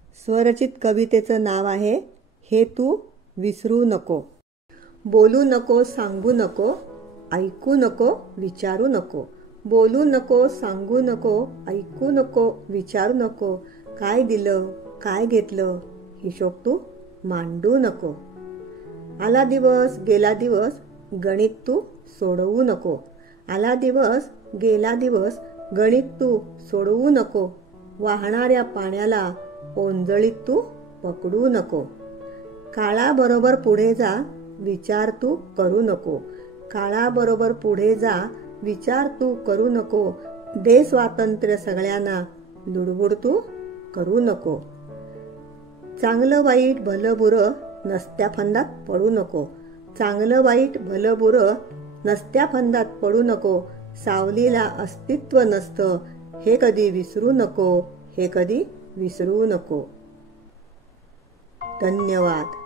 स्वरचित कवितेचं नाव आहे हे तू विसरू नको. बोलू नको, सांगू नको, ऐकू नको, विचारू नको. बोलू नको, सांगू नको, ऐकू नको, विचारू नको. काय दिलं, काय घेतलं, हिशोब तू मांडू नको. आला दिवस, गेला दिवस, गणित तू सोडवू नको. आला दिवस, गेला दिवस, गणित तू सोडवू नको. वाहणाऱ्या पाण्याला ओंजळीत तू पकडू नको. काळाबरोबर पुढे जा, विचार तू करू नको. काळाबरोबर पुढे जा, विचार तू करू नको. दे स्वातंत्र्य सगळ्यांना, लुडबुड तू करू नको. चांगलं वाईट भलं बुरं नसत्या फंदात पडू नको. चांगलं वाईट भलं बुरं नसत्या फंदात पडू नको. सावलीला अस्तित्व नसतं, हे कधी विसरू नको, हे कधी विसरू नको. धन्यवाद.